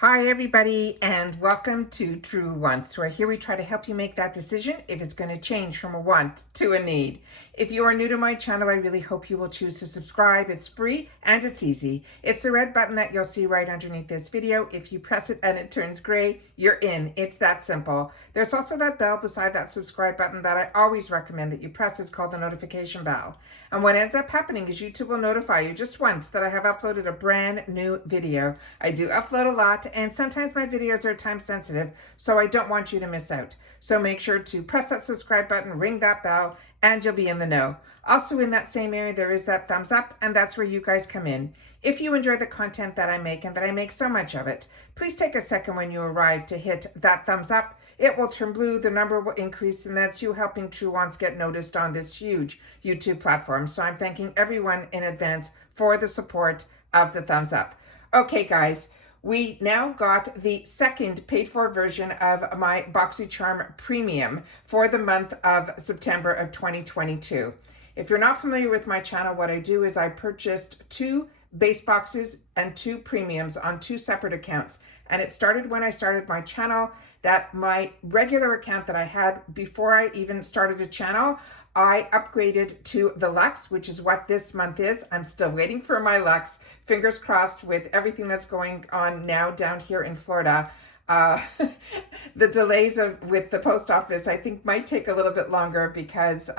Hi everybody, and welcome to True Wants, where here we try to help you make that decision if it's going to change from a want to a need. If you are new to my channel, I really hope you will choose to subscribe. It's free and it's easy. It's the red button that you'll see right underneath this video. If you press it and it turns gray, you're in. It's that simple. There's also that bell beside that subscribe button that I always recommend that you press. It's called the notification bell. And what ends up happening is YouTube will notify you just once that I have uploaded a brand new video. I do upload a lot, and sometimes my videos are time sensitive, so I don't want you to miss out. So make sure to press that subscribe button, ring that bell, and you'll be in the know. Also in that same area, there is that thumbs up, and that's where you guys come in. If you enjoy the content that I make, and that I make so much of it, please take a second when you arrive to hit that thumbs up. It will turn blue, the number will increase, and that's you helping True Wants get noticed on this huge YouTube platform. So I'm thanking everyone in advance for the support of the thumbs up. Okay, guys, we now got the second paid-for version of my Boxycharm Premium for the month of September of 2022. If you're not familiar with my channel, what I do is I purchased 2 base boxes and 2 premiums on 2 separate accounts. And it started when I started my channel, that my regular account that I had before I even started a channel, I upgraded to the Luxe, which is what this month is. I'm still waiting for my Luxe. Fingers crossed with everything that's going on now down here in Florida. The delays with the post office, I think, might take a little bit longer because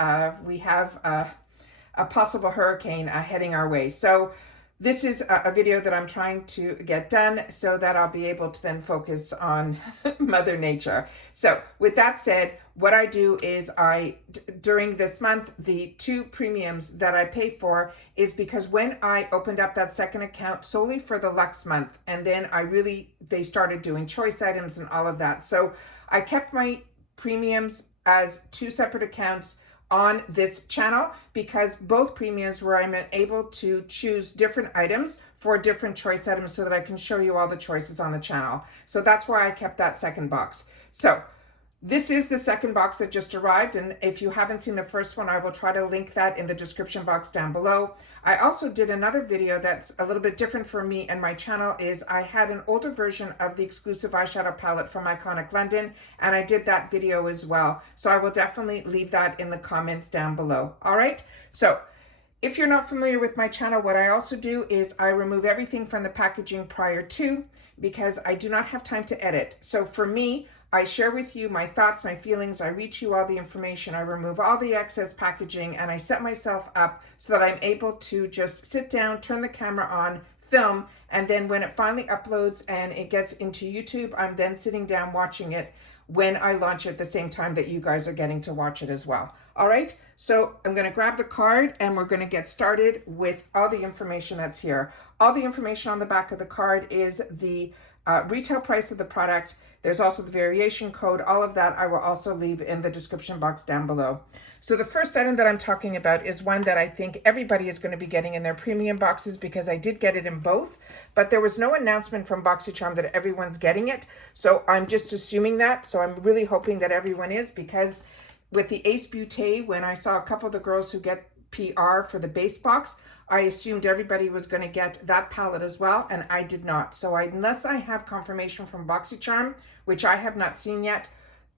we have a possible hurricane heading our way. So this is a video that I'm trying to get done so that I'll be able to then focus on Mother Nature. So with that said, what I do is during this month, the 2 premiums that I pay for is because when I opened up that second account solely for the Luxe month, and then they started doing choice items and all of that. So I kept my premiums as 2 separate accounts on this channel because both premiums where I'm able to choose different items for different choice items so that I can show you all the choices on the channel. So that's why I kept that second box. So this is the second box that just arrived, and if you haven't seen the first one, I will try to link that in the description box down below. I also did another video that's a little bit different for me and my channel. Is I had an older version of the exclusive eyeshadow palette from Iconic London, and I did that video as well. So I will definitely leave that in the comments down below. All right, so if you're not familiar with my channel, what I also do is I remove everything from the packaging prior to, because I do not have time to edit. So for me, I share with you my thoughts, my feelings, I reach you all the information, I remove all the excess packaging, and I set myself up so that I'm able to just sit down, turn the camera on, film, and then when it finally uploads and it gets into YouTube, I'm then sitting down watching it when I launch it at the same time that you guys are getting to watch it as well. All right, so I'm gonna grab the card and we're gonna get started with all the information that's here. All the information on the back of the card is the retail price of the product. There's also the variation code. All of that I will also leave in the description box down below. So the first item that I'm talking about is one that I think everybody is going to be getting in their premium boxes because I did get it in both, but there was no announcement from Boxycharm that everyone's getting it. So I'm just assuming that. So I'm really hoping that everyone is, because with the Ace Beauté, when I saw a couple of the girls who get PR for the base box, I assumed everybody was going to get that palette as well, and I did not. So unless I have confirmation from Boxycharm, which I have not seen yet,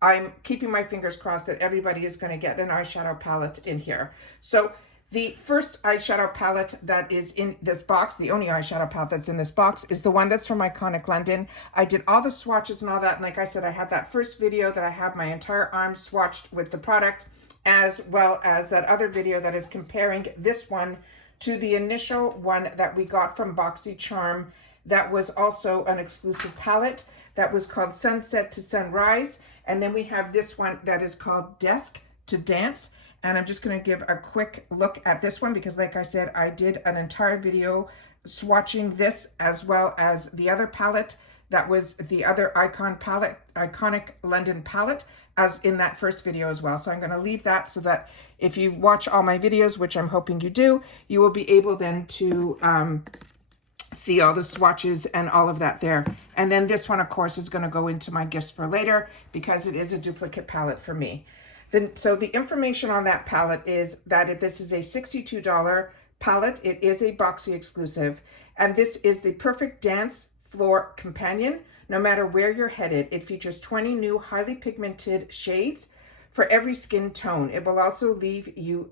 I'm keeping my fingers crossed that everybody is going to get an eyeshadow palette in here. So the first eyeshadow palette that is in this box, the only eyeshadow palette that's in this box, is the one that's from Iconic London. I did all the swatches and all that, and like I said, I had that first video that I have my entire arm swatched with the product, as well as that other video that is comparing this one to the initial one that we got from Boxycharm that was also an exclusive palette that was called Sunset to Sunrise. And then we have this one that is called Desk to Dance. And I'm just going to give a quick look at this one because, like I said, I did an entire video swatching this as well as the other palette that was the other Iconic London palette, as in that first video as well. So I'm going to leave that so that if you watch all my videos, which I'm hoping you do, you will be able then to see all the swatches and all of that there. And then this one, of course, is going to go into my gifts for later because it is a duplicate palette for me. So the information on that palette is that this is a $62 palette. It is a Boxy exclusive, and this is the perfect dance Floor Companion. No matter where you're headed, it features 20 new highly pigmented shades for every skin tone. It will also leave you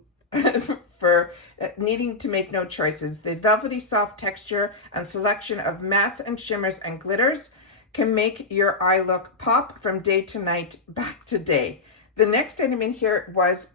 for needing to make no choices. The velvety soft texture and selection of mattes and shimmers and glitters can make your eye look pop from day to night, back to day. The next item in here was,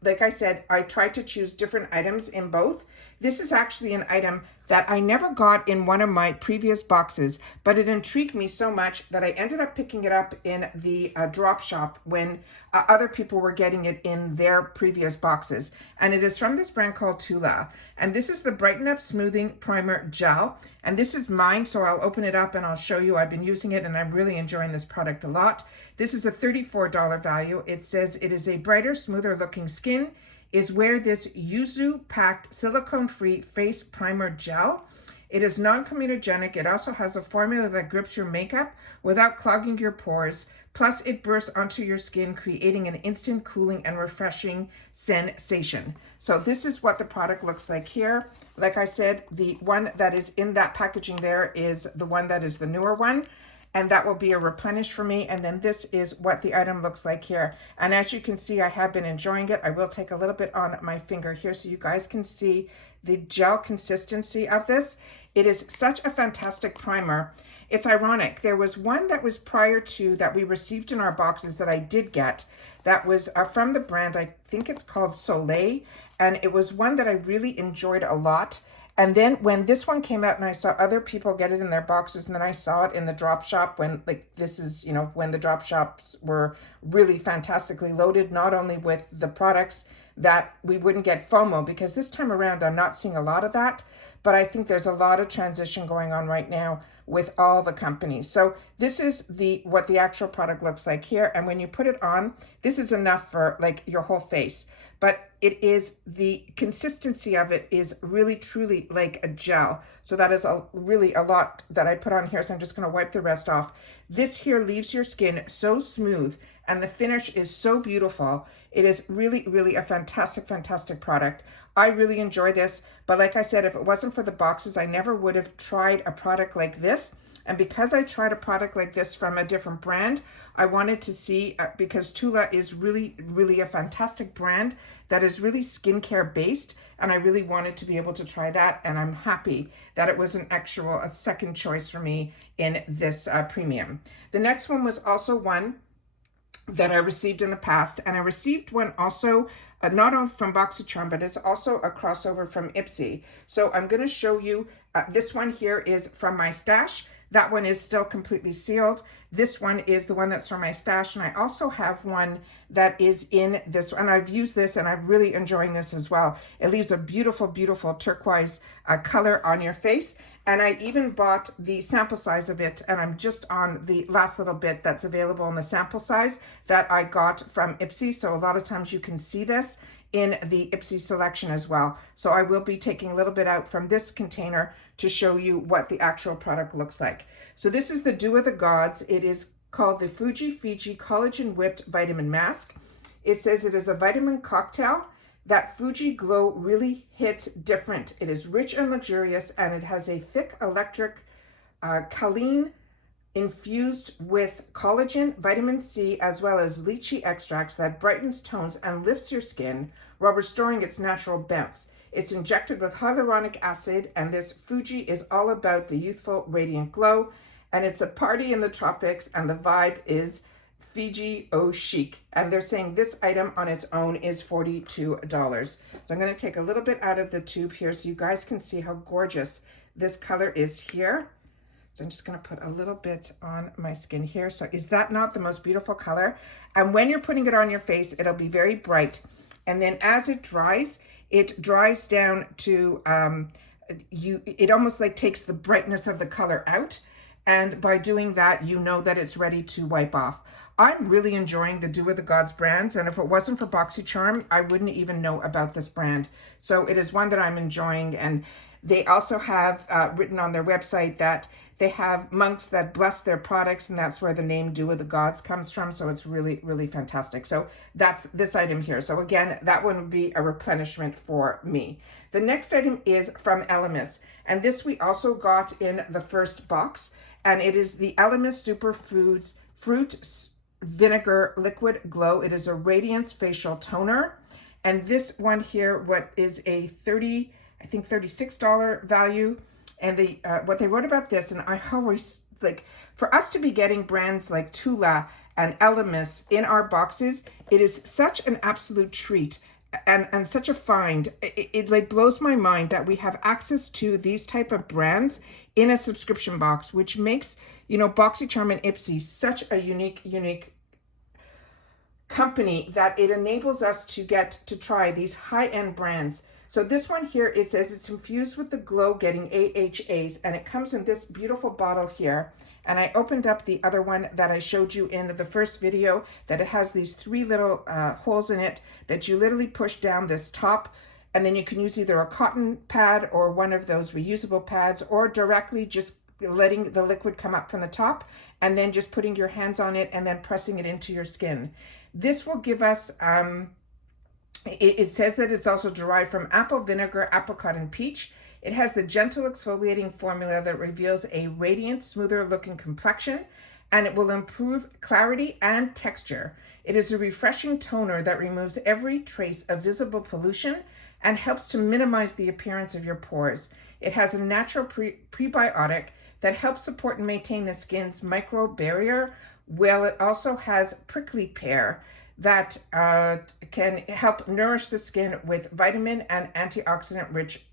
like I said, I tried to choose different items in both. This is actually an item that I never got in one of my previous boxes, but it intrigued me so much that I ended up picking it up in the drop shop when other people were getting it in their previous boxes. And it is from this brand called Tula. And this is the Brighten Up Smoothing Primer Gel. And this is mine, so I'll open it up and I'll show you. I've been using it and I'm really enjoying this product a lot. This is a $34 value. It says it is a brighter, smoother looking skin is where this yuzu-packed silicone-free face primer gel. It is non-comedogenic. It also has a formula that grips your makeup without clogging your pores. Plus, it bursts onto your skin, creating an instant cooling and refreshing sensation. So this is what the product looks like here. Like I said, the one that is in that packaging there is the one that is the newer one. And that will be a replenish for me. And then this is what the item looks like here. And as you can see, I have been enjoying it. I will take a little bit on my finger here so you guys can see the gel consistency of this. It is such a fantastic primer. It's ironic. There was one that was prior to that we received in our boxes that I did get. That was from the brand, I think it's called Soleil. And it was one that I really enjoyed a lot. And then when this one came out and I saw other people get it in their boxes, and then I saw it in the drop shop when, like, this is, you know, when the drop shops were really fantastically loaded, not only with the products that we wouldn't get FOMO, because this time around I'm not seeing a lot of that, but I think there's a lot of transition going on right now with all the companies. So this is what the actual product looks like here. And when you put it on, this is enough for like your whole face. But it is, the consistency of it is really truly like a gel. So that is really a lot that I put on here. So I'm just going to wipe the rest off. This here leaves your skin so smooth and the finish is so beautiful. It is really, really a fantastic, fantastic product. I really enjoy this. But like I said, if it wasn't for the boxes, I never would have tried a product like this. And because I tried a product like this from a different brand, I wanted to see, because Tula is really, really a fantastic brand that is really skincare based. And I really wanted to be able to try that. And I'm happy that it was a second choice for me in this premium. The next one was also one that I received in the past. And I received one also, not only from Boxycharm, but it's also a crossover from Ipsy. So I'm going to show you, this one here is from my stash. That one is still completely sealed. This one is the one that's from my stash. And I also have one that is in this, and I've used this and I'm really enjoying this as well. It leaves a beautiful, beautiful turquoise color on your face. And I even bought the sample size of it, and I'm just on the last little bit that's available in the sample size that I got from Ipsy. So a lot of times you can see this in the Ipsy selection as well. So I will be taking a little bit out from this container to show you what the actual product looks like. So this is the Dew of the Gods. It is called the FijiFuji Collagen Whipped Vitamin Mask. It says it is a vitamin cocktail. That Fuji glow really hits different. It is rich and luxurious, and it has a thick electric kaolin infused with collagen, vitamin C, as well as lychee extracts that brightens, tones, and lifts your skin while restoring its natural bounce. It's injected with hyaluronic acid, and this Fuji is all about the youthful, radiant glow. And it's a party in the tropics, and the vibe is Fiji au chic. And they're saying this item on its own is $42. So I'm going to take a little bit out of the tube here so you guys can see how gorgeous this color is here. So I'm just going to put a little bit on my skin here. So is that not the most beautiful color? And when you're putting it on your face, it'll be very bright. And then as it dries down to, it almost like takes the brightness of the color out. And by doing that, you know that it's ready to wipe off. I'm really enjoying the Dew of the Gods brands. And if it wasn't for Boxycharm, I wouldn't even know about this brand. So it is one that I'm enjoying. And they also have written on their website that They have monks that bless their products, and that's where the name Dew of the Gods comes from. So it's really, really fantastic. So that's this item here. So again, that one would be a replenishment for me. The next item is from Elemis, and this we also got in the first box, and it is the Elemis Superfoods Fruit Vinegar Liquid Glow. It is a Radiance Facial Toner, and this one here, what is a $36 value. And the what they wrote about this, and I always, like, for us to be getting brands like Tula and Elemis in our boxes, it is such an absolute treat and such a find. It like blows my mind that we have access to these type of brands in a subscription box, which makes, you know, Boxycharm and Ipsy such a unique company that it enables us to get to try these high-end brands. So this one here, it says it's infused with the glow getting AHAs, and it comes in this beautiful bottle here. And I opened up the other one that I showed you in the first video, that it has these 3 little holes in it that you literally push down this top, and then you can use either a cotton pad or one of those reusable pads, or directly just letting the liquid come up from the top and then just putting your hands on it and then pressing it into your skin. This will give us it says that it's also derived from apple vinegar, apricot, and peach. It has the gentle exfoliating formula that reveals a radiant, smoother looking complexion, and it will improve clarity and texture. It is a refreshing toner that removes every trace of visible pollution and helps to minimize the appearance of your pores. It has a natural prebiotic that helps support and maintain the skin's microbial barrier, while it also has prickly pear that can help nourish the skin with vitamin and antioxidant-rich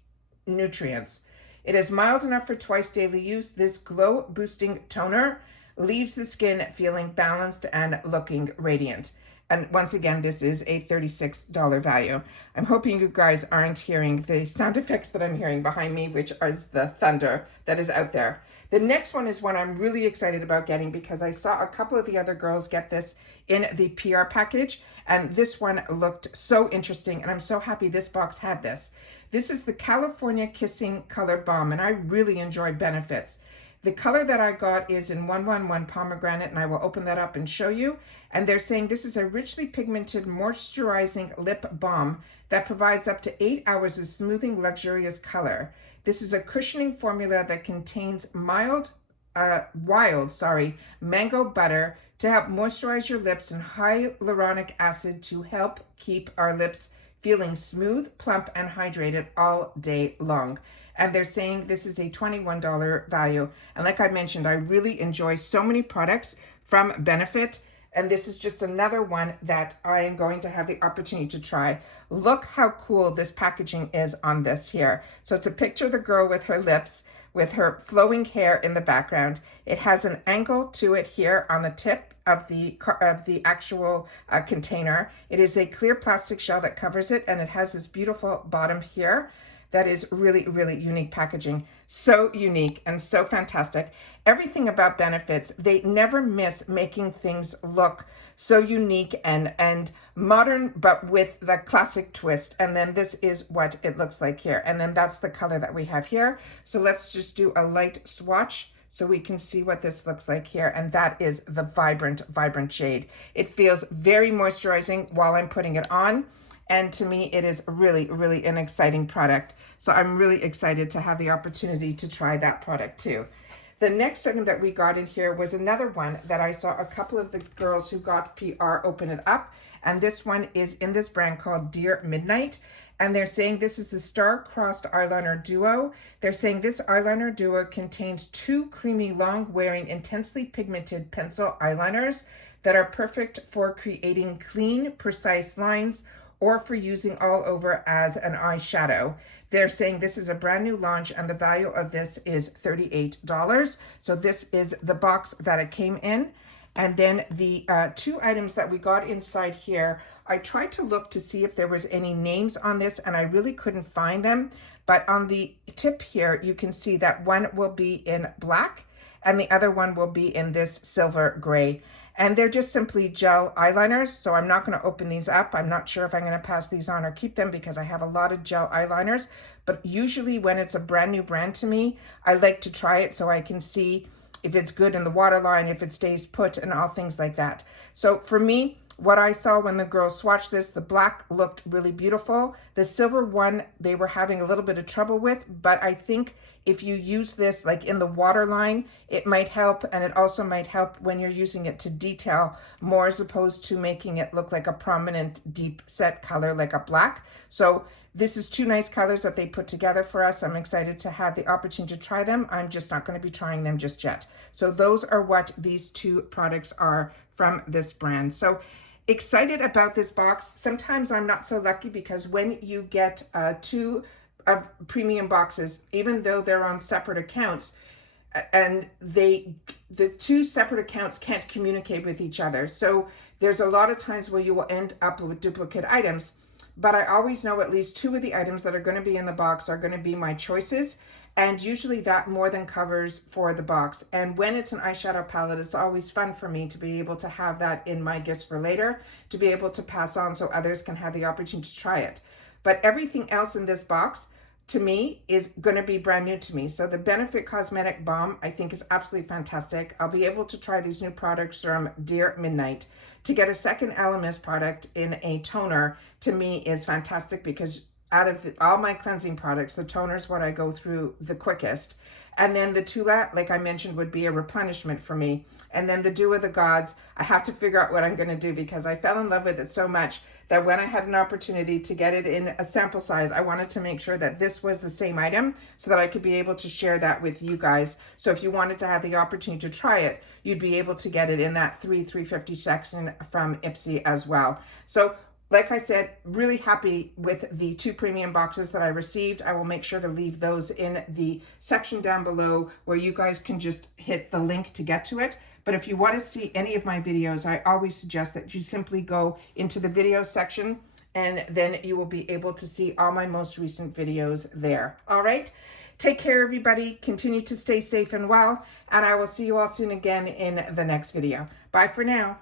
nutrients. It is mild enough for twice daily use. This glow-boosting toner leaves the skin feeling balanced and looking radiant. And once again, this is a $36 value. I'm hoping you guys aren't hearing the sound effects that I'm hearing behind me, which is the thunder that is out there. The next one is one I'm really excited about getting because I saw a couple of the other girls get this in the PR package, and this one looked so interesting, and I'm so happy this box had this. This is the California Kissin ColorBalm, and I really enjoy Benefits. The color that I got is in 111 Pomegranate, and I will open that up and show you. And they're saying this is a richly pigmented, moisturizing lip balm that provides up to 8 hours of smoothing, luxurious color. This is a cushioning formula that contains wild mango butter to help moisturize your lips and hyaluronic acid to help keep our lips feeling smooth, plump, and hydrated all day long. And they're saying this is a $21 value. And like I mentioned, I really enjoy so many products from Benefit. And this is just another one that I am going to have the opportunity to try. Look how cool this packaging is on this here. So it's a picture of the girl with her lips, with her flowing hair in the background. It has an angle to it here on the tip of the actual container. It is a clear plastic shell that covers it, and it has this beautiful bottom here. That is really unique packaging. So unique and so fantastic. Everything about Benefits, they never miss making things look so unique and modern, but with the classic twist. And then this is what it looks like here. And then that's the color that we have here. So let's just do a light swatch so we can see what this looks like here. And that is the vibrant shade. It feels very moisturizing while I'm putting it on. And to me, it is really an exciting product. So I'm really excited to have the opportunity to try that product too. The next item that we got in here was another one that I saw a couple of the girls who got PR open it up. And this one is in this brand called Dear Midnight. And they're saying this is the Star-Crossed Eyeliner Duo. They're saying this eyeliner duo contains 2 creamy, long-wearing, intensely pigmented pencil eyeliners that are perfect for creating clean, precise lines or for using all over as an eyeshadow. They're saying this is a brand new launch and the value of this is $38. So this is the box that it came in. And then the 2 items that we got inside here, I tried to look to see if there was any names on this and I really couldn't find them. But on the tip here, you can see that one will be in black and the other one will be in this silver gray. And they're just simply gel eyeliners, so I'm not going to open these up. I'm not sure if I'm going to pass these on or keep them because I have a lot of gel eyeliners. But usually when it's a brand new brand to me, I like to try it so I can see if it's good in the waterline, if it stays put, and all things like that. So for me, what I saw when the girls swatched this, the black looked really beautiful. The silver one, they were having a little bit of trouble with, but I think if you use this like in the waterline, it might help, and it also might help when you're using it to detail more as opposed to making it look like a prominent deep set color like a black. So this is two nice colors that they put together for us. I'm excited to have the opportunity to try them. I'm just not going to be trying them just yet. So those are what these two products are from this brand. So excited about this box. Sometimes I'm not so lucky because when you get two premium boxes, even though they're on separate accounts, and the two separate accounts can't communicate with each other. So there's a lot of times where you will end up with duplicate items. But I always know at least two of the items that are going to be in the box are going to be my choices. And usually that more than covers for the box. And when it's an eyeshadow palette, it's always fun for me to be able to have that in my gifts for later, to be able to pass on so others can have the opportunity to try it. But everything else in this box, to me, is going to be brand new to me. So the Benefit Cosmetic Balm, I think, is absolutely fantastic. I'll be able to try these new products from Dear Midnight. To get a second Elemis product in a toner, to me, is fantastic because out of all my cleansing products, the toner is what I go through the quickest. And then the Tula, like I mentioned, would be a replenishment for me. And then the Dew of the Gods, I have to figure out what I'm going to do because I fell in love with it so much that when I had an opportunity to get it in a sample size, I wanted to make sure that this was the same item so that I could be able to share that with you guys. So if you wanted to have the opportunity to try it, you'd be able to get it in that 350 section from Ipsy as well. So like I said, really happy with the two premium boxes that I received. I will make sure to leave those in the section down below where you guys can just hit the link to get to it. But if you want to see any of my videos, I always suggest that you simply go into the video section and then you will be able to see all my most recent videos there. All right. Take care, everybody. Continue to stay safe and well. And I will see you all soon again in the next video. Bye for now.